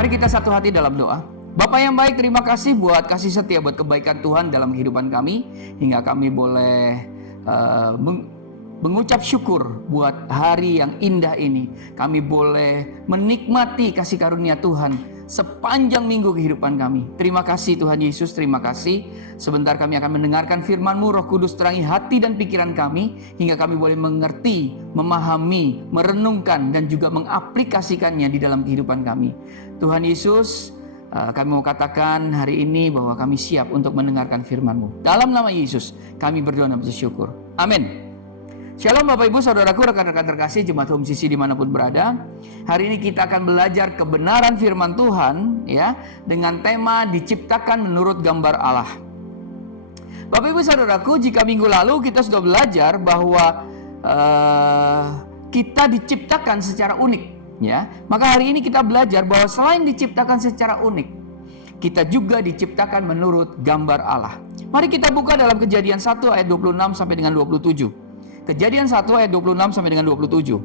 Mari kita satu hati dalam doa. Bapak yang baik, terima kasih buat kasih setia, buat kebaikan Tuhan dalam kehidupan kami, hingga kami boleh mengucap syukur buat hari yang indah ini. Kami boleh menikmati kasih karunia Tuhan sepanjang minggu kehidupan kami. Terima kasih Tuhan Yesus, terima kasih. Sebentar kami akan mendengarkan firman-Mu. Roh Kudus terangi hati dan pikiran kami, hingga kami boleh mengerti, memahami, merenungkan, dan juga mengaplikasikannya di dalam kehidupan kami. Tuhan Yesus, kami mau katakan hari ini bahwa kami siap untuk mendengarkan firman-Mu. Dalam nama Yesus, kami berdoa dan bersyukur. Amin. Shalom Bapak Ibu, Saudaraku, rekan-rekan terkasih, Jemaat Home CC dimanapun berada. Hari ini kita akan belajar kebenaran firman Tuhan, ya, dengan tema diciptakan menurut gambar Allah. Bapak Ibu Saudaraku, jika minggu lalu kita sudah belajar bahwa kita diciptakan secara unik, ya, maka hari ini kita belajar bahwa selain diciptakan secara unik, kita juga diciptakan menurut gambar Allah. Mari kita buka dalam Kejadian 1 ayat 26 sampai dengan 27. Kejadian 1 ayat 26 sampai dengan 27.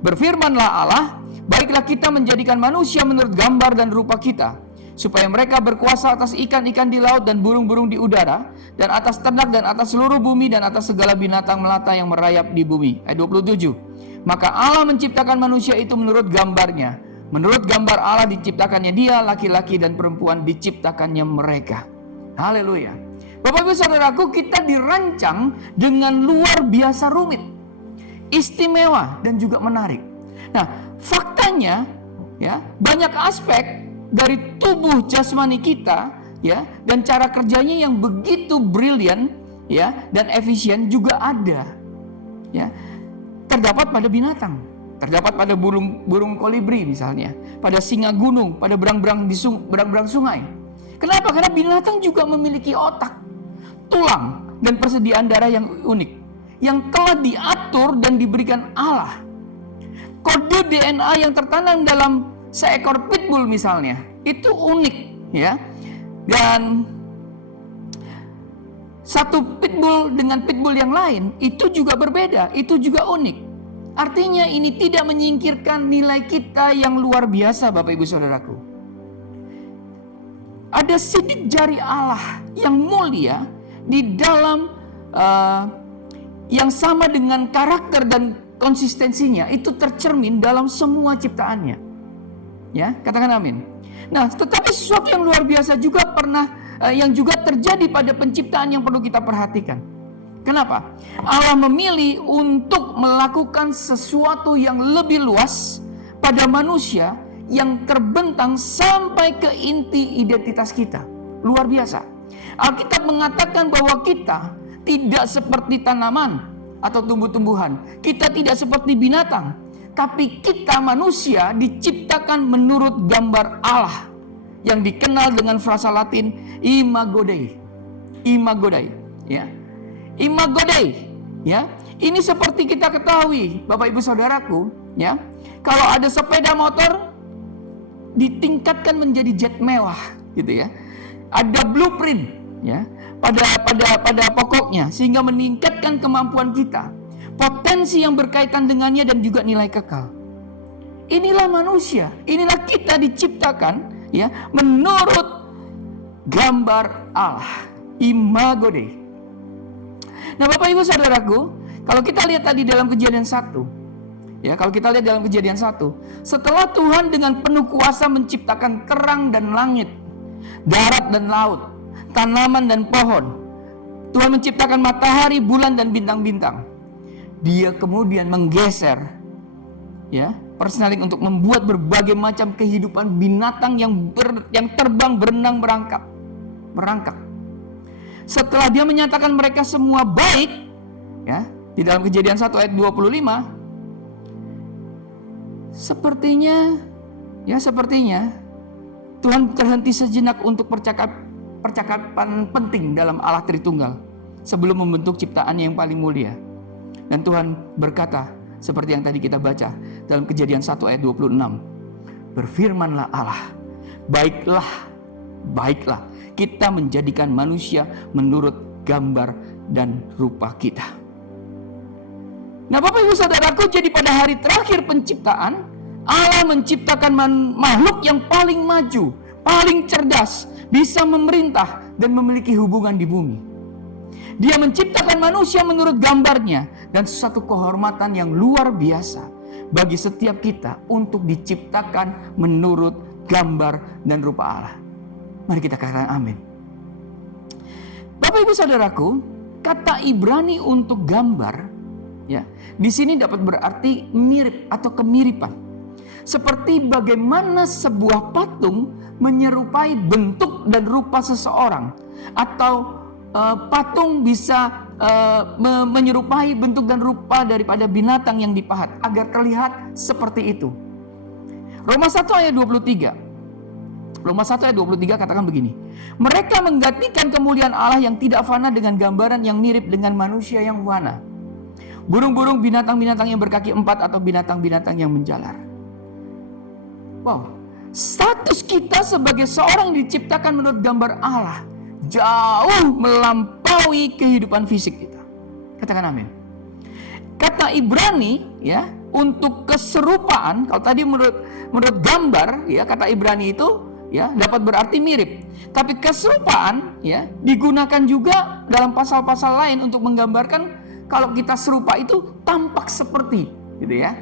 Berfirmanlah Allah, baiklah kita menjadikan manusia menurut gambar dan rupa kita, supaya mereka berkuasa atas ikan-ikan di laut dan burung-burung di udara, dan atas ternak dan atas seluruh bumi dan atas segala binatang melata yang merayap di bumi. Ayat 27. Maka Allah menciptakan manusia itu menurut gambarnya. Menurut gambar Allah diciptakannya dia, laki-laki dan perempuan diciptakannya mereka. Haleluya. Bapak Ibu Saudaraku, kita dirancang dengan luar biasa rumit, istimewa dan juga menarik. Nah, faktanya, ya, banyak aspek dari tubuh jasmani kita, ya, dan cara kerjanya yang begitu brilian, ya, dan efisien juga ada, ya. Terdapat pada binatang, terdapat pada burung kolibri misalnya, pada singa gunung, pada berang-berang sungai. Kenapa? Karena binatang juga memiliki otak, tulang, dan persediaan darah yang unik, yang telah diatur dan diberikan Allah. Kode DNA yang tertanam dalam seekor pitbull misalnya, itu unik, ya. Dan satu pitbull dengan pitbull yang lain itu juga berbeda, itu juga unik. Artinya ini tidak menyingkirkan nilai kita yang luar biasa, Bapak Ibu Saudaraku. Ada sidik jari Allah yang mulia di dalam yang sama dengan karakter dan konsistensinya, itu tercermin dalam semua ciptaannya. Ya, katakan amin. Nah, tetapi sesuatu yang luar biasa juga yang juga terjadi pada penciptaan yang perlu kita perhatikan. Kenapa? Allah memilih untuk melakukan sesuatu yang lebih luas pada manusia yang terbentang sampai ke inti identitas kita. Luar biasa. Alkitab mengatakan bahwa kita tidak seperti tanaman atau tumbuh-tumbuhan. Kita tidak seperti binatang. Tapi kita manusia diciptakan menurut gambar Allah, yang dikenal dengan frasa Latin Imago Dei. Imago Dei, ya. Imago Dei, ya. Ini seperti kita ketahui, Bapak Ibu Saudaraku, ya. Kalau ada sepeda motor ditingkatkan menjadi jet mewah, gitu ya. Ada blueprint, ya, pada pokoknya, sehingga meningkatkan kemampuan kita, potensi yang berkaitan dengannya, dan juga nilai kekal. Inilah manusia, inilah kita diciptakan, ya, menurut gambar Allah, Imago Dei. Nah, Bapak Ibu Saudaraku, kalau kita lihat tadi dalam Kejadian 1, ya, kalau kita lihat dalam Kejadian 1, setelah Tuhan dengan penuh kuasa menciptakan terang dan langit, darat dan laut, tanaman dan pohon, Tuhan menciptakan matahari, bulan, dan bintang-bintang. Dia kemudian menggeser, ya, personaling untuk membuat berbagai macam kehidupan binatang yang terbang, berenang, merangkak. Setelah dia menyatakan mereka semua baik, ya, di dalam Kejadian 1 ayat 25, sepertinya Tuhan terhenti sejenak untuk percakapan penting dalam Allah Tritunggal sebelum membentuk ciptaannya yang paling mulia. Dan Tuhan berkata, seperti yang tadi kita baca dalam Kejadian 1 ayat 26. Berfirmanlah Allah, baiklah kita menjadikan manusia menurut gambar dan rupa kita. Nah, Bapak Ibu Saudaraku, jadi pada hari terakhir penciptaan, Allah menciptakan makhluk yang paling maju, paling cerdas, bisa memerintah dan memiliki hubungan di bumi. Dia menciptakan manusia menurut gambarnya dan suatu kehormatan yang luar biasa bagi setiap kita untuk diciptakan menurut gambar dan rupa Allah. Mari kita katakan amin. Bapak Ibu Saudaraku, kata Ibrani untuk gambar, ya, di sini dapat berarti mirip atau kemiripan. Seperti bagaimana sebuah patung menyerupai bentuk dan rupa seseorang, atau patung bisa menyerupai bentuk dan rupa daripada binatang yang dipahat agar terlihat seperti itu. Roma 1 ayat 23. Roma 1 ayat 23 katakan begini. Mereka menggantikan kemuliaan Allah yang tidak fana dengan gambaran yang mirip dengan manusia yang fana. Burung-burung, binatang-binatang yang berkaki empat atau binatang-binatang yang menjalar. Wow, status kita sebagai seorang yang diciptakan menurut gambar Allah jauh melampaui kehidupan fisik kita. Katakan amin. Kata Ibrani, ya, untuk keserupaan, kalau tadi menurut gambar, ya, kata Ibrani itu, ya, dapat berarti mirip. Tapi keserupaan, ya, digunakan juga dalam pasal-pasal lain untuk menggambarkan kalau kita serupa itu tampak seperti, gitu ya.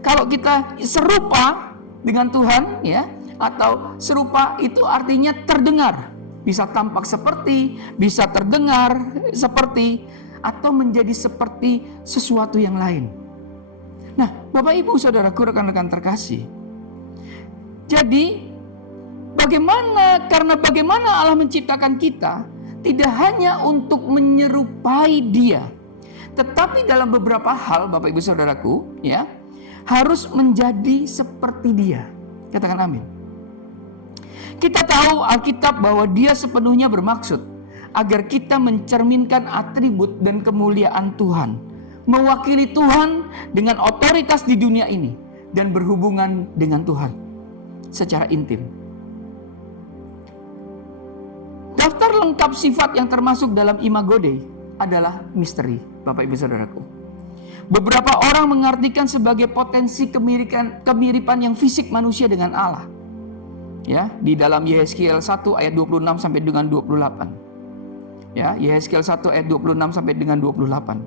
Kalau kita serupa dengan Tuhan, ya, atau serupa itu artinya terdengar. Bisa tampak seperti, bisa terdengar seperti, atau menjadi seperti sesuatu yang lain. Nah, Bapak Ibu Saudaraku, rekan-rekan terkasih. Jadi, bagaimana Allah menciptakan kita tidak hanya untuk menyerupai Dia, tetapi dalam beberapa hal, Bapak Ibu Saudaraku, ya, harus menjadi seperti Dia. Katakan amin. Kita tahu Alkitab bahwa Dia sepenuhnya bermaksud agar kita mencerminkan atribut dan kemuliaan Tuhan, mewakili Tuhan dengan otoritas di dunia ini dan berhubungan dengan Tuhan secara intim. Daftar lengkap sifat yang termasuk dalam imago Dei adalah misteri, Bapak Ibu Saudaraku. Beberapa orang mengartikan sebagai potensi kemiripan yang fisik manusia dengan Allah. Ya, di dalam Yehezkiel 1 ayat 26 sampai dengan 28. Ya, Yehezkiel 1 ayat 26 sampai dengan 28.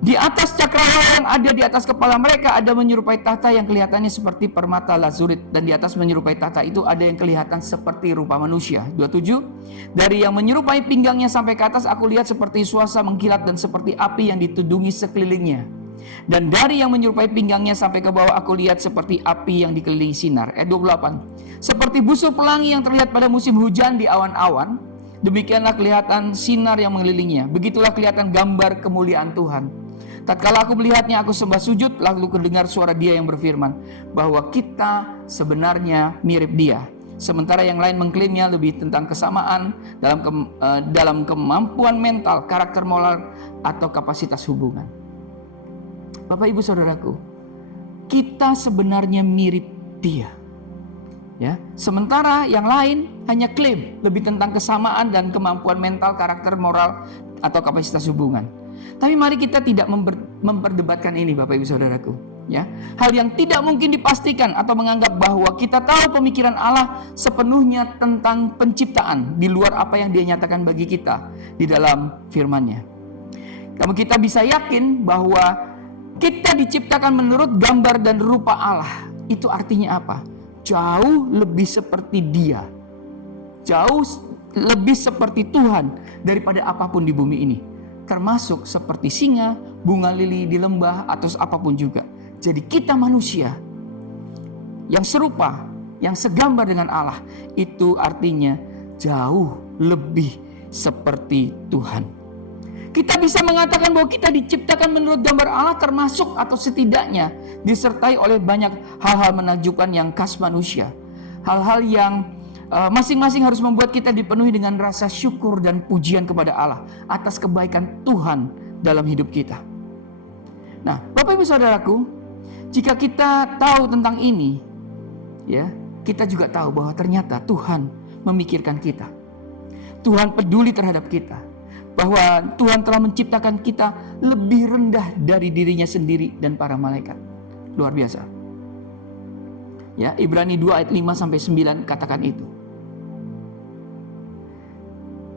Di atas cakrawala yang ada di atas kepala mereka ada menyerupai tahta yang kelihatannya seperti permata lazurit, dan di atas menyerupai tahta itu ada yang kelihatan seperti rupa manusia. 27. Dari yang menyerupai pinggangnya sampai ke atas aku lihat seperti suasa mengkilat dan seperti api yang ditudungi sekelilingnya. Dan dari yang menyerupai pinggangnya sampai ke bawah aku lihat seperti api yang dikelilingi sinar. Ayat 28. Seperti busur pelangi yang terlihat pada musim hujan di awan-awan, demikianlah kelihatan sinar yang mengelilinginya. Begitulah kelihatan gambar kemuliaan Tuhan. Tatkala aku melihatnya, aku sembah sujud, lalu kudengar suara Dia yang berfirman bahwa kita sebenarnya mirip Dia, sementara yang lain mengklaimnya lebih tentang kesamaan dalam kemampuan mental, karakter moral, atau kapasitas hubungan. Bapak Ibu Saudaraku, kita sebenarnya mirip Dia. Ya, sementara yang lain hanya klaim lebih tentang kesamaan dan kemampuan mental, karakter moral, atau kapasitas hubungan. Tapi mari kita tidak memperdebatkan ini, Bapak Ibu Saudaraku. Ya, hal yang tidak mungkin dipastikan atau menganggap bahwa kita tahu pemikiran Allah sepenuhnya tentang penciptaan di luar apa yang Dia nyatakan bagi kita di dalam firman-Nya. Kita bisa yakin bahwa kita diciptakan menurut gambar dan rupa Allah. Itu artinya apa? Jauh lebih seperti Dia. Jauh lebih seperti Tuhan daripada apapun di bumi ini. Termasuk seperti singa, bunga lili di lembah, atau apapun juga. Jadi kita manusia yang serupa, yang segambar dengan Allah, itu artinya jauh lebih seperti Tuhan. Kita bisa mengatakan bahwa kita diciptakan menurut gambar Allah, termasuk atau setidaknya disertai oleh banyak hal-hal menakjubkan yang khas manusia. Hal-hal yang masing-masing harus membuat kita dipenuhi dengan rasa syukur dan pujian kepada Allah atas kebaikan Tuhan dalam hidup kita. Nah, Bapak Ibu Saudaraku, jika kita tahu tentang ini, ya, kita juga tahu bahwa ternyata Tuhan memikirkan kita. Tuhan peduli terhadap kita. Bahwa Tuhan telah menciptakan kita lebih rendah dari dirinya sendiri dan para malaikat. Luar biasa. Ya, Ibrani 2 ayat 5 sampai 9 katakan itu.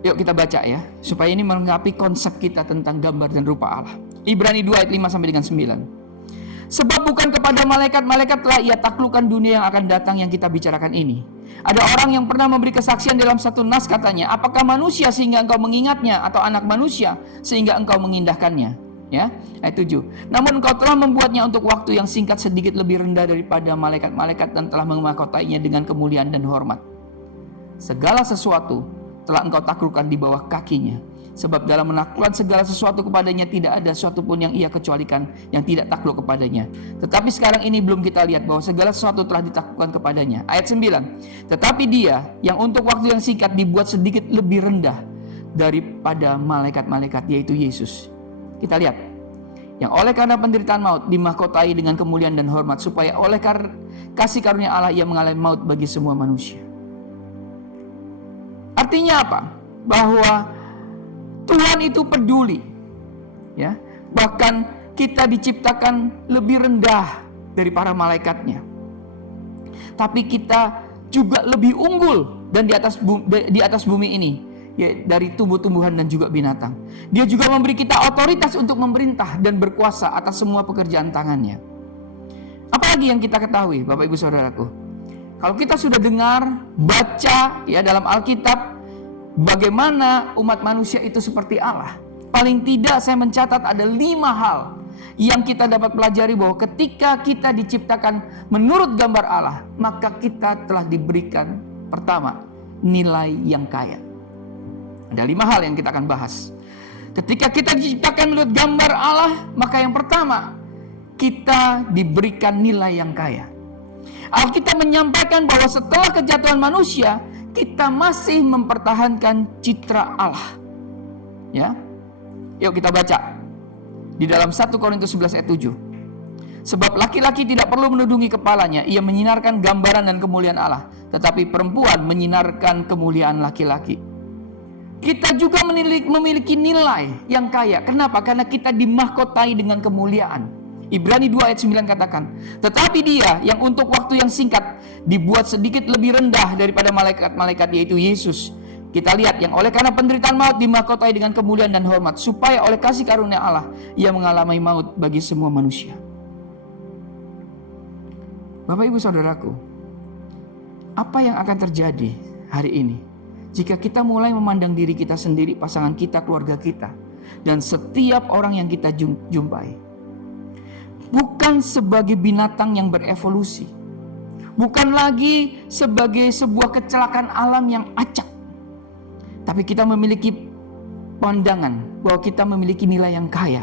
Yuk kita baca ya, supaya ini melengkapi konsep kita tentang gambar dan rupa Allah. Ibrani 2 ayat 5 sampai dengan 9. Sebab bukan kepada malaikat-malaikat telah ia taklukkan dunia yang akan datang yang kita bicarakan ini. Ada orang yang pernah memberi kesaksian dalam satu nas katanya, apakah manusia sehingga engkau mengingatnya, atau anak manusia sehingga engkau mengindahkannya? Ya, ayat 7. Namun engkau telah membuatnya untuk waktu yang singkat sedikit lebih rendah daripada malaikat-malaikat dan telah memahkotainya dengan kemuliaan dan hormat. Segala sesuatu telah engkau taklukkan di bawah kakinya. Sebab dalam menaklukkan segala sesuatu kepadanya tidak ada sesuatu pun yang ia kecualikan yang tidak takluk kepadanya. Tetapi sekarang ini belum kita lihat bahwa segala sesuatu telah ditaklukkan kepadanya. Ayat 9. Tetapi dia yang untuk waktu yang singkat dibuat sedikit lebih rendah daripada malaikat-malaikat, yaitu Yesus. Kita lihat. Yang oleh karena penderitaan maut dimahkotai dengan kemuliaan dan hormat, supaya oleh kasih karunia Allah ia mengalami maut bagi semua manusia. Artinya apa? Bahwa Tuhan itu peduli, ya. Bahkan kita diciptakan lebih rendah dari para malaikatnya. Tapi kita juga lebih unggul dan di atas bumi ini, ya, dari tumbuh-tumbuhan dan juga binatang. Dia juga memberi kita otoritas untuk memerintah dan berkuasa atas semua pekerjaan tangannya. Apalagi yang kita ketahui, Bapak Ibu Saudaraku? Kalau kita sudah dengar, baca ya dalam Alkitab, bagaimana umat manusia itu seperti Allah. Paling tidak saya mencatat ada 5 hal yang kita dapat pelajari, bahwa ketika kita diciptakan menurut gambar Allah, maka kita telah diberikan, pertama, nilai yang kaya. Ada 5 hal yang kita akan bahas. Ketika kita diciptakan menurut gambar Allah, maka yang pertama, kita diberikan nilai yang kaya. Alkitab menyampaikan bahwa setelah kejatuhan manusia, kita masih mempertahankan citra Allah. Ya. Yuk kita baca. Di dalam 1 Korintus 11 ayat 7. Sebab laki-laki tidak perlu menudungi kepalanya, ia menyinarkan gambaran dan kemuliaan Allah, tetapi perempuan menyinarkan kemuliaan laki-laki. Kita juga memiliki nilai yang kaya. Kenapa? Karena kita dimahkotai dengan kemuliaan. Ibrani 2 ayat 9 katakan, tetapi dia yang untuk waktu yang singkat dibuat sedikit lebih rendah daripada malaikat-malaikat, yaitu Yesus. Kita lihat, yang oleh karena penderitaan maut dimahkotai dengan kemuliaan dan hormat, supaya oleh kasih karunia Allah ia mengalami maut bagi semua manusia. Bapak Ibu Saudaraku, apa yang akan terjadi hari ini jika kita mulai memandang diri kita sendiri, pasangan kita, keluarga kita, dan setiap orang yang kita jumpai bukan sebagai binatang yang berevolusi, bukan lagi sebagai sebuah kecelakaan alam yang acak, tapi kita memiliki pandangan bahwa kita memiliki nilai yang kaya,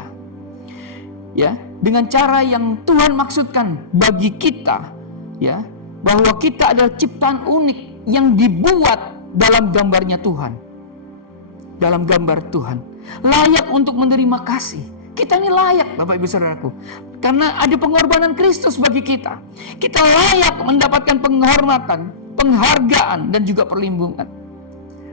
ya, dengan cara yang Tuhan maksudkan bagi kita, ya, bahwa kita adalah ciptaan unik yang dibuat dalam gambarnya Tuhan, dalam gambar Tuhan, layak untuk menerima kasih. Kita ini layak, Bapak Ibu Saudaraku, karena ada pengorbanan Kristus bagi kita. Kita layak mendapatkan penghormatan, penghargaan, dan juga perlindungan.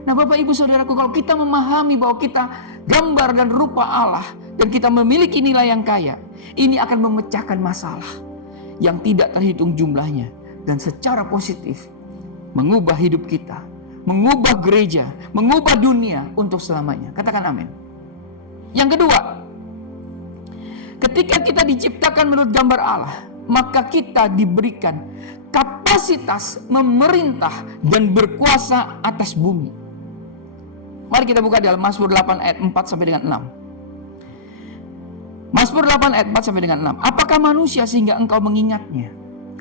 Nah, Bapak Ibu Saudaraku, kalau kita memahami bahwa kita gambar dan rupa Allah, dan kita memiliki nilai yang kaya, ini akan memecahkan masalah yang tidak terhitung jumlahnya, dan secara positif mengubah hidup kita, mengubah gereja, mengubah dunia untuk selamanya. Katakan amin. Yang kedua, ketika kita diciptakan menurut gambar Allah, maka kita diberikan kapasitas memerintah dan berkuasa atas bumi. Mari kita buka dalam Mazmur 8 ayat 4 sampai dengan 6. Mazmur 8 ayat 4 sampai dengan 6. Apakah manusia sehingga engkau mengingatnya?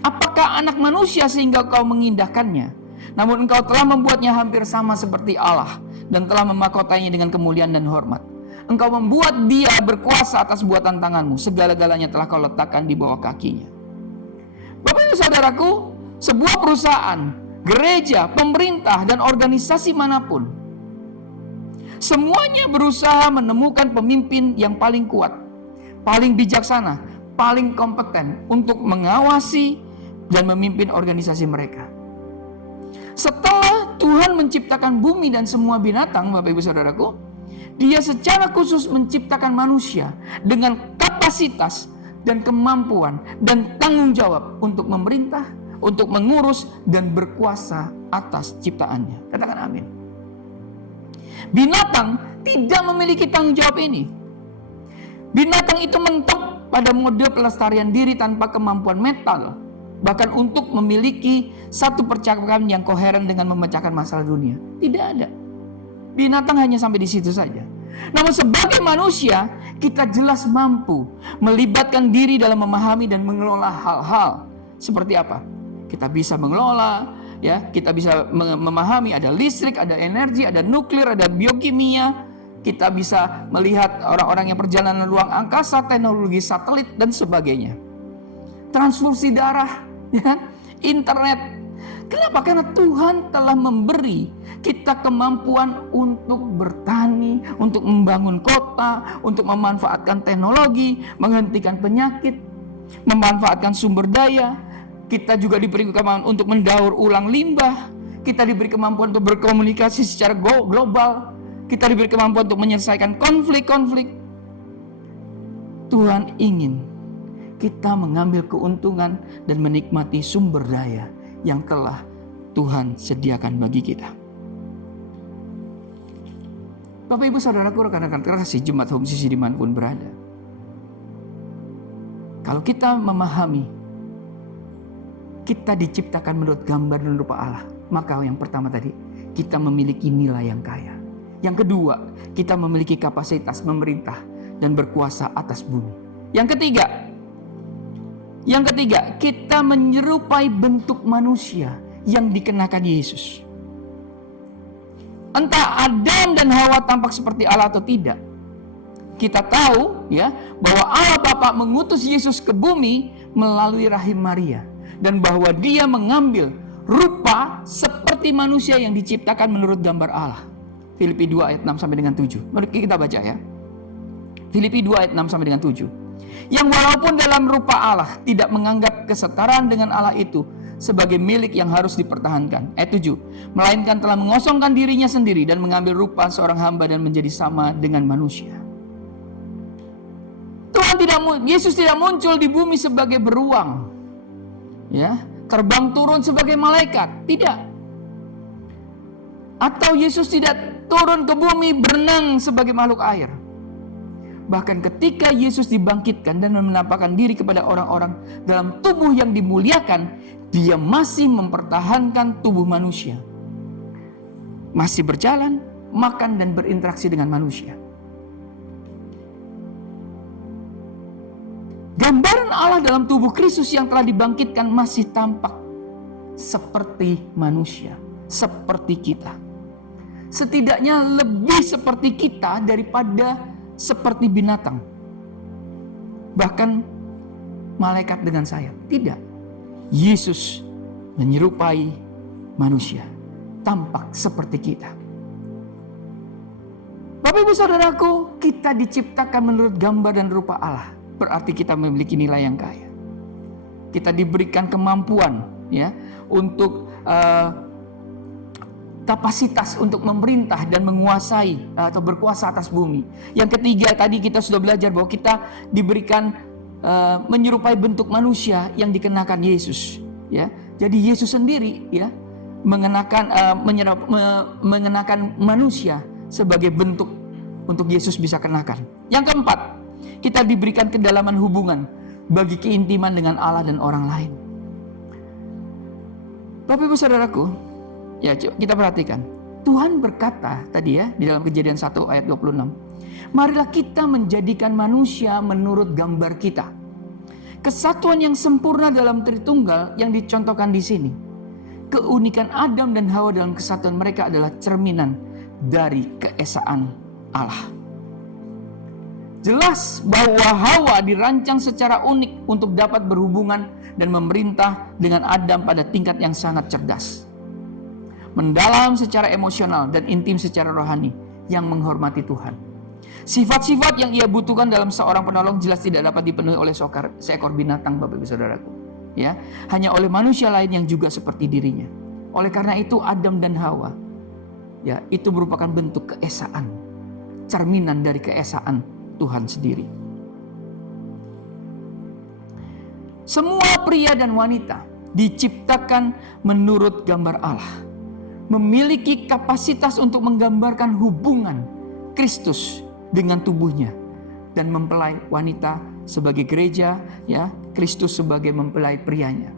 Apakah anak manusia sehingga engkau mengindahkannya? Namun engkau telah membuatnya hampir sama seperti Allah, dan telah memahkotainya dengan kemuliaan dan hormat. Engkau membuat dia berkuasa atas buatan tanganmu. Segala-galanya telah kau letakkan di bawah kakinya. Bapak Ibu Saudaraku, sebuah perusahaan, gereja, pemerintah, dan organisasi manapun, semuanya berusaha menemukan pemimpin yang paling kuat, paling bijaksana, paling kompeten untuk mengawasi dan memimpin organisasi mereka. Setelah Tuhan menciptakan bumi dan semua binatang, Bapak Ibu Saudaraku, Dia secara khusus menciptakan manusia dengan kapasitas dan kemampuan dan tanggung jawab untuk memerintah, untuk mengurus dan berkuasa atas ciptaannya. Katakan amin. Binatang tidak memiliki tanggung jawab ini. Binatang itu mentok pada mode pelestarian diri tanpa kemampuan mental, bahkan untuk memiliki satu percakapan yang koheren dengan memecahkan masalah dunia. Tidak ada. Binatang hanya sampai di situ saja. Namun sebagai manusia, kita jelas mampu melibatkan diri dalam memahami dan mengelola hal-hal seperti apa. Kita bisa mengelola, ya, kita bisa memahami ada listrik, ada energi, ada nuklir, ada biokimia. Kita bisa melihat orang-orang yang perjalanan ruang angkasa, teknologi satelit dan sebagainya. Transfusi darah, ya, internet. Kenapa? Karena Tuhan telah memberi kita kemampuan untuk bertani, untuk membangun kota, untuk memanfaatkan teknologi, menghentikan penyakit, memanfaatkan sumber daya. Kita juga diberi kemampuan untuk mendaur ulang limbah. Kita diberi kemampuan untuk berkomunikasi secara global. Kita diberi kemampuan untuk menyelesaikan konflik-konflik. Tuhan ingin kita mengambil keuntungan dan menikmati sumber daya yang telah Tuhan sediakan bagi kita. Bapak Ibu Saudaraku, rekan-rekan terkasih Jemaat Home CC dimanapun berada. Kalau kita memahami kita diciptakan menurut gambar dan rupa Allah, maka yang pertama tadi, kita memiliki nilai yang kaya. Yang kedua, kita memiliki kapasitas memerintah dan berkuasa atas bumi. Yang ketiga, kita menyerupai bentuk manusia yang dikenakan Yesus. Entah Adam dan Hawa tampak seperti Allah atau tidak, kita tahu, ya, bahwa Allah Bapa mengutus Yesus ke bumi melalui rahim Maria, dan bahwa dia mengambil rupa seperti manusia yang diciptakan menurut gambar Allah. Filipi 2 ayat 6 sampai dengan 7. Mari kita baca, ya. Filipi 2 ayat 6 sampai dengan 7. Yang walaupun dalam rupa Allah tidak menganggap kesetaraan dengan Allah itu sebagai milik yang harus dipertahankan. Ayat 7. Melainkan telah mengosongkan dirinya sendiri dan mengambil rupa seorang hamba dan menjadi sama dengan manusia. Yesus tidak muncul di bumi sebagai beruang, ya, terbang turun sebagai malaikat, tidak. Atau Yesus tidak turun ke bumi berenang sebagai makhluk air. Bahkan ketika Yesus dibangkitkan dan menampakkan diri kepada orang-orang dalam tubuh yang dimuliakan, dia masih mempertahankan tubuh manusia, masih berjalan, makan dan berinteraksi dengan manusia. Gambaran Allah dalam tubuh Kristus yang telah dibangkitkan masih tampak seperti manusia, seperti kita. Setidaknya lebih seperti kita daripada seperti binatang. Bahkan malaikat dengan sayap. Tidak. Yesus menyerupai manusia, tampak seperti kita. Bapak Ibu Saudaraku, kita diciptakan menurut gambar dan rupa Allah. Berarti kita memiliki nilai yang kaya. Kita diberikan kemampuan, ya, untuk kapasitas untuk memerintah dan menguasai atau berkuasa atas bumi. Yang ketiga, tadi kita sudah belajar bahwa kita diberikan menyerupai bentuk manusia yang dikenakan Yesus, ya. Jadi Yesus sendiri, ya, mengenakan manusia sebagai bentuk untuk Yesus bisa kenakan. Yang keempat, kita diberikan kedalaman hubungan bagi keintiman dengan Allah dan orang lain. Bapak Ibu Saudaraku, ya, kita perhatikan. Tuhan berkata tadi, ya, di dalam Kejadian 1 ayat 26. Marilah kita menjadikan manusia menurut gambar kita. Kesatuan yang sempurna dalam Tritunggal yang dicontohkan di sini. Keunikan Adam dan Hawa dalam kesatuan mereka adalah cerminan dari keesaan Allah. Jelas bahwa Hawa dirancang secara unik untuk dapat berhubungan dan memerintah dengan Adam pada tingkat yang sangat cerdas, mendalam secara emosional dan intim secara rohani yang menghormati Tuhan. Sifat-sifat yang ia butuhkan dalam seorang penolong jelas tidak dapat dipenuhi oleh seekor binatang, Bapak Ibu Saudaraku, ya, hanya oleh manusia lain yang juga seperti dirinya. Oleh karena itu Adam dan Hawa, ya, itu merupakan bentuk keesaan, cerminan dari keesaan Tuhan sendiri. Semua pria dan wanita diciptakan menurut gambar Allah, memiliki kapasitas untuk menggambarkan hubungan Kristus dengan tubuhnya dan mempelai wanita sebagai gereja, ya, Kristus sebagai mempelai prianya.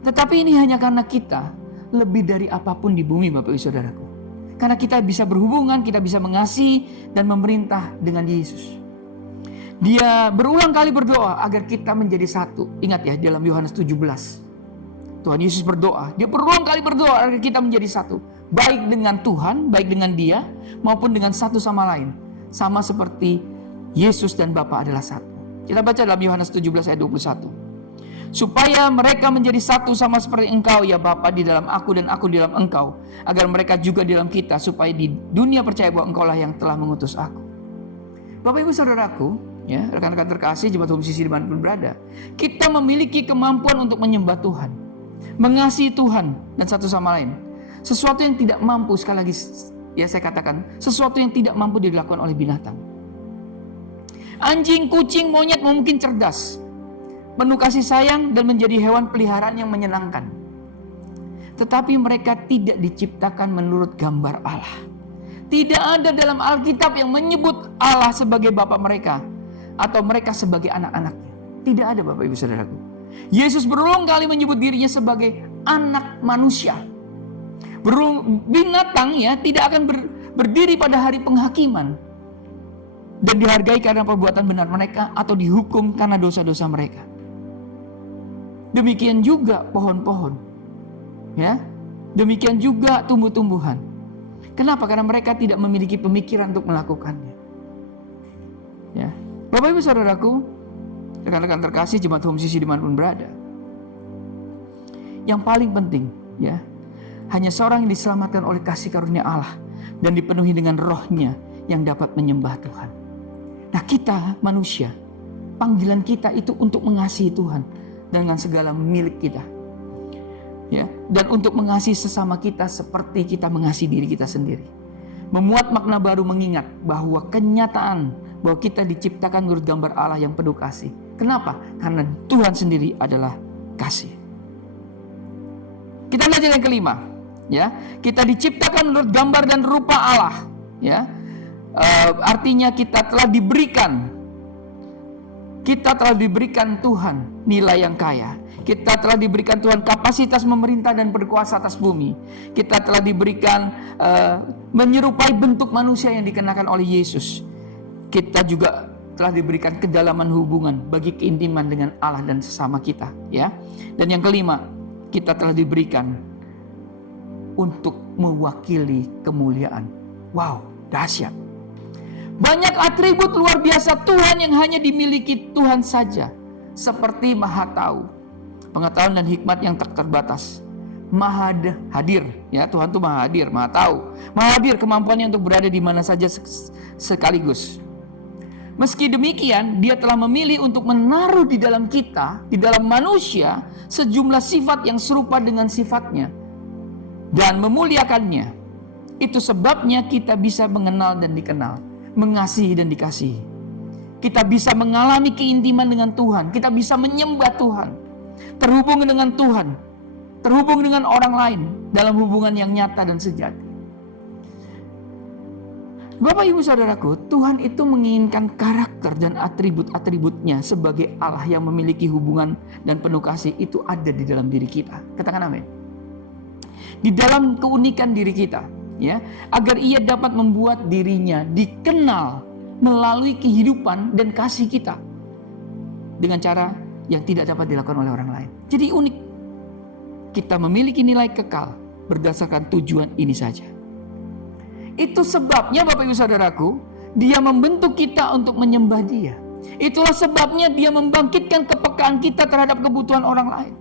Tetapi ini hanya karena kita lebih dari apapun di bumi, Bapak Ibu Saudaraku. Karena kita bisa berhubungan, kita bisa mengasihi dan memerintah dengan Yesus. Dia berulang kali berdoa agar kita menjadi satu. Ingat ya, dalam Yohanes 17. Tuhan Yesus berdoa. Dia berulang kali berdoa agar kita menjadi satu. Baik dengan Tuhan, baik dengan Dia, maupun dengan satu sama lain. Sama seperti Yesus dan Bapa adalah satu. Kita baca dalam Yohanes 17 ayat 21. Supaya mereka menjadi satu sama seperti Engkau ya Bapa di dalam aku dan aku di dalam Engkau, agar mereka juga di dalam kita, supaya di dunia percaya bahwa Engkau lah yang telah mengutus aku. Bapak Ibu Saudaraku, ya, rekan-rekan terkasih jemaat Home CC dimanapun berada, kita memiliki kemampuan untuk menyembah Tuhan, mengasihi Tuhan dan satu sama lain. Sesuatu yang tidak mampu, sekali lagi ya saya katakan, sesuatu yang tidak mampu dilakukan oleh binatang. Anjing, kucing, monyet mungkin cerdas, penuh kasih sayang dan menjadi hewan peliharaan yang menyenangkan. Tetapi mereka tidak diciptakan menurut gambar Allah. Tidak ada dalam Alkitab yang menyebut Allah sebagai Bapa mereka atau mereka sebagai anak-anaknya. Tidak ada, Bapak Ibu Saudaraku. Yesus berulang kali menyebut dirinya sebagai anak manusia. Binatang ya tidak akan berdiri pada hari penghakiman dan dihargai karena perbuatan benar mereka atau dihukum karena dosa-dosa mereka. Demikian juga pohon-pohon, ya. Demikian juga tumbuh-tumbuhan. Kenapa? Karena mereka tidak memiliki pemikiran untuk melakukannya. Ya, Bapak Ibu Saudaraku, rekan-rekan terkasih jemaat Home CC dimanapun berada. Yang paling penting, ya, hanya seorang yang diselamatkan oleh kasih karunia Allah dan dipenuhi dengan Roh-Nya yang dapat menyembah Tuhan. Nah, kita manusia, panggilan kita itu untuk mengasihi Tuhan dengan segala milik kita, ya, dan untuk mengasihi sesama kita seperti kita mengasihi diri kita sendiri. Memuat makna baru mengingat bahwa kenyataan bahwa kita diciptakan menurut gambar Allah yang penuh kasih. Kenapa? Karena Tuhan sendiri adalah kasih. Kita belajar yang kelima, ya, kita diciptakan menurut gambar dan rupa Allah, ya. Artinya kita telah diberikan Tuhan nilai yang kaya. Kita telah diberikan Tuhan kapasitas memerintah dan berkuasa atas bumi. Kita telah diberikan menyerupai bentuk manusia yang dikenakan oleh Yesus. Kita juga telah diberikan kedalaman hubungan bagi keintiman dengan Allah dan sesama kita, ya. Dan yang kelima, kita telah diberikan untuk mewakili kemuliaan. Wow, dahsyat. Banyak atribut luar biasa Tuhan yang hanya dimiliki Tuhan saja. Seperti Maha Tahu, pengetahuan dan hikmat yang tak terbatas. Maha hadir, ya, Tuhan itu Maha hadir, Maha Tahu. Maha hadir, kemampuannya untuk berada di mana saja sekaligus. Meski demikian, Dia telah memilih untuk menaruh di dalam kita, di dalam manusia, sejumlah sifat yang serupa dengan sifatnya dan memuliakannya. Itu sebabnya kita bisa mengenal dan dikenal, mengasihi dan dikasihi. Kita bisa mengalami keintiman dengan Tuhan, kita bisa menyembah Tuhan, terhubung dengan Tuhan, terhubung dengan orang lain dalam hubungan yang nyata dan sejati. Bapak Ibu Saudaraku, Tuhan itu menginginkan karakter dan atribut-atributnya sebagai Allah yang memiliki hubungan dan penuh kasih itu ada di dalam diri kita. Katakan amin. Di dalam keunikan diri kita, ya, agar Ia dapat membuat dirinya dikenal melalui kehidupan dan kasih kita dengan cara yang tidak dapat dilakukan oleh orang lain. Jadi unik. Kita memiliki nilai kekal berdasarkan tujuan ini saja. Itu sebabnya Bapak Ibu Saudaraku, Dia membentuk kita untuk menyembah Dia. Itulah sebabnya Dia membangkitkan kepekaan kita terhadap kebutuhan orang lain.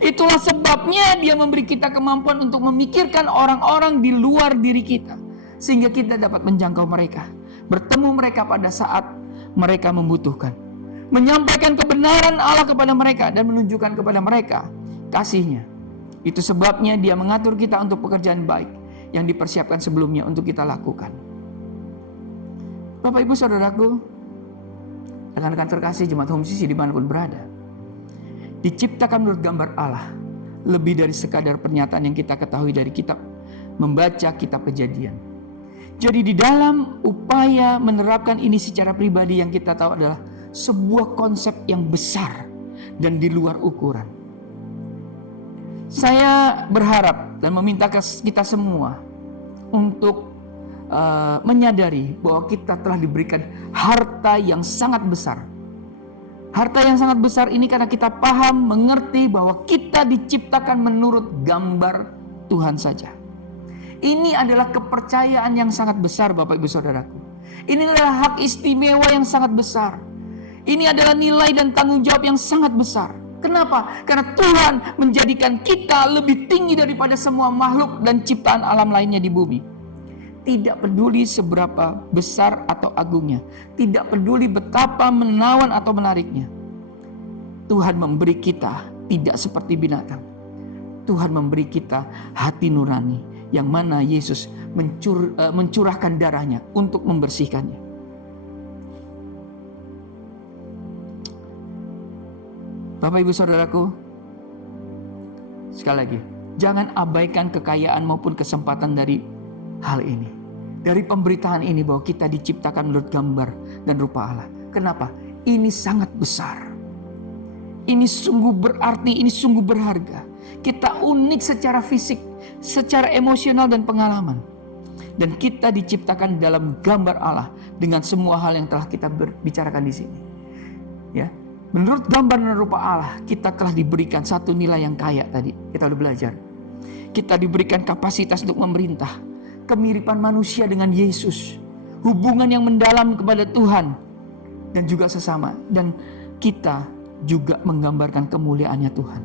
Itulah sebabnya Dia memberi kita kemampuan untuk memikirkan orang-orang di luar diri kita, sehingga kita dapat menjangkau mereka, bertemu mereka pada saat mereka membutuhkan, menyampaikan kebenaran Allah kepada mereka dan menunjukkan kepada mereka kasih-Nya. Itu sebabnya Dia mengatur kita untuk pekerjaan baik yang dipersiapkan sebelumnya untuk kita lakukan. Bapak Ibu Saudaraku, rekan-rekan terkasih jemaat Home CC dimanapun berada, diciptakan menurut gambar Allah, lebih dari sekadar pernyataan yang kita ketahui dari kitab, membaca kitab Kejadian. Jadi di dalam upaya menerapkan ini secara pribadi, yang kita tahu adalah sebuah konsep yang besar dan di luar ukuran. Saya berharap dan meminta kita semua untuk menyadari bahwa kita telah diberikan harta yang sangat besar. Harta yang sangat besar ini karena kita paham, mengerti bahwa kita diciptakan menurut gambar Tuhan saja. Ini adalah kepercayaan yang sangat besar, Bapak Ibu Saudaraku. Ini adalah hak istimewa yang sangat besar. Ini adalah nilai dan tanggung jawab yang sangat besar. Kenapa? Karena Tuhan menjadikan kita lebih tinggi daripada semua makhluk dan ciptaan alam lainnya di bumi. Tidak peduli seberapa besar atau agungnya, tidak peduli betapa menawan atau menariknya, Tuhan memberi kita tidak seperti binatang. Tuhan memberi kita hati nurani, yang mana Yesus mencurahkan darahnya untuk membersihkannya. Bapak Ibu Saudaraku, sekali lagi, jangan abaikan kekayaan maupun kesempatan dari hal ini, dari pemberitaan ini bahwa kita diciptakan menurut gambar dan rupa Allah. Kenapa? Ini sangat besar. Ini sungguh berarti, ini sungguh berharga. Kita unik secara fisik, secara emosional dan pengalaman. Dan kita diciptakan dalam gambar Allah dengan semua hal yang telah kita bicarakan di sini. Ya, menurut gambar dan rupa Allah, kita telah diberikan satu nilai yang kaya tadi. Kita udah belajar. Kita diberikan kapasitas untuk memerintah, kemiripan manusia dengan Yesus, hubungan yang mendalam kepada Tuhan dan juga sesama, dan kita juga menggambarkan kemuliaannya Tuhan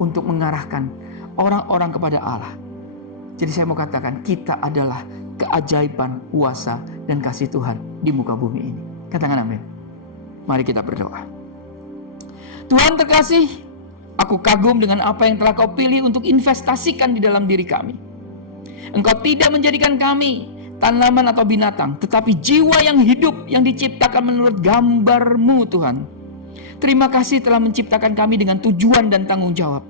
untuk mengarahkan orang-orang kepada Allah. Jadi saya mau katakan, kita adalah keajaiban, kuasa dan kasih Tuhan di muka bumi ini. Katakan amin. Mari kita berdoa. Tuhan terkasih, aku kagum dengan apa yang telah Kau pilih untuk investasikan di dalam diri kami. Engkau tidak menjadikan kami tanaman atau binatang, tetapi jiwa yang hidup yang diciptakan menurut gambar-Mu, Tuhan. Terima kasih telah menciptakan kami dengan tujuan dan tanggung jawab.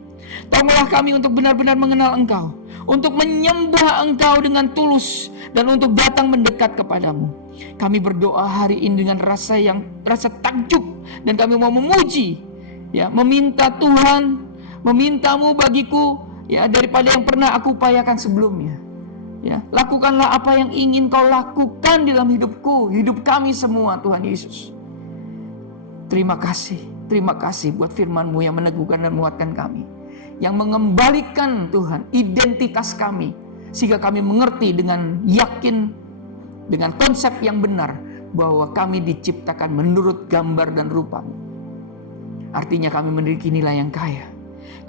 Tolonglah kami untuk benar-benar mengenal Engkau, untuk menyembah Engkau dengan tulus, dan untuk datang mendekat kepadamu. Kami berdoa hari ini dengan rasa takjub, dan kami mau memuji, ya, meminta Tuhan, meminta-Mu bagiku, ya, daripada yang pernah aku upayakan sebelumnya. Ya, lakukanlah apa yang ingin Kau lakukan dalam hidupku, hidup kami semua, Tuhan Yesus. Terima kasih buat firman-Mu yang meneguhkan dan menguatkan kami, yang mengembalikan, Tuhan, identitas kami, sehingga kami mengerti dengan yakin, dengan konsep yang benar, bahwa kami diciptakan menurut gambar dan rupa-Mu. Artinya kami memiliki nilai yang kaya,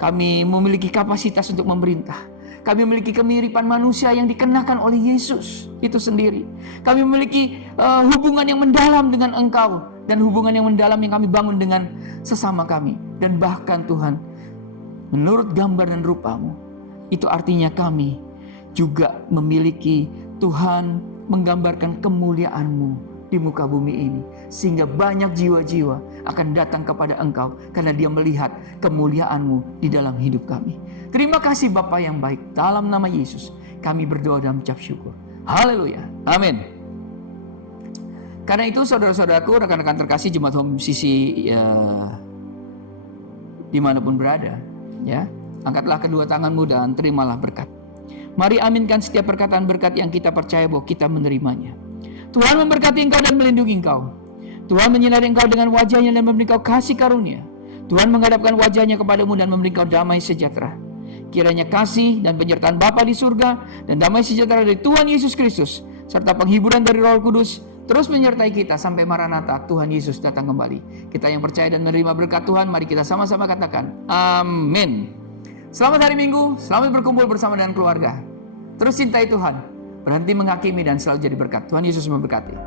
kami memiliki kapasitas untuk memerintah. Kami memiliki kemiripan manusia yang dikenakan oleh Yesus itu sendiri. Kami memiliki hubungan yang mendalam dengan Engkau, dan hubungan yang mendalam yang kami bangun dengan sesama kami. Dan bahkan Tuhan, menurut gambar dan rupa-Mu, itu artinya kami juga memiliki, Tuhan, menggambarkan kemuliaan-Mu di muka bumi ini, sehingga banyak jiwa-jiwa akan datang kepada Engkau karena dia melihat kemuliaan-Mu di dalam hidup kami. Terima kasih Bapa yang baik, dalam nama Yesus kami berdoa dan mengucap syukur. Haleluya, amin. Karena itu saudara-saudaraku, rekan-rekan terkasih Jemaat Home Sisi, ya, dimanapun berada, ya, angkatlah kedua tanganmu dan terimalah berkat. Mari aminkan setiap perkataan berkat yang kita percaya bahwa kita menerimanya. Tuhan memberkati engkau dan melindungi engkau. Tuhan menyinari engkau dengan wajahnya dan memberi engkau kasih karunia. Tuhan menghadapkan wajahnya kepadamu dan memberi engkau damai sejahtera. Kiranya kasih dan penyertaan Bapa di surga dan damai sejahtera dari Tuhan Yesus Kristus serta penghiburan dari Roh Kudus terus menyertai kita sampai Maranatha, Tuhan Yesus datang kembali. Kita yang percaya dan menerima berkat Tuhan, mari kita sama-sama katakan amin. Selamat hari Minggu, selamat berkumpul bersama dengan keluarga. Terus cintai Tuhan, berhenti menghakimi dan selalu jadi berkat. Tuhan Yesus memberkati.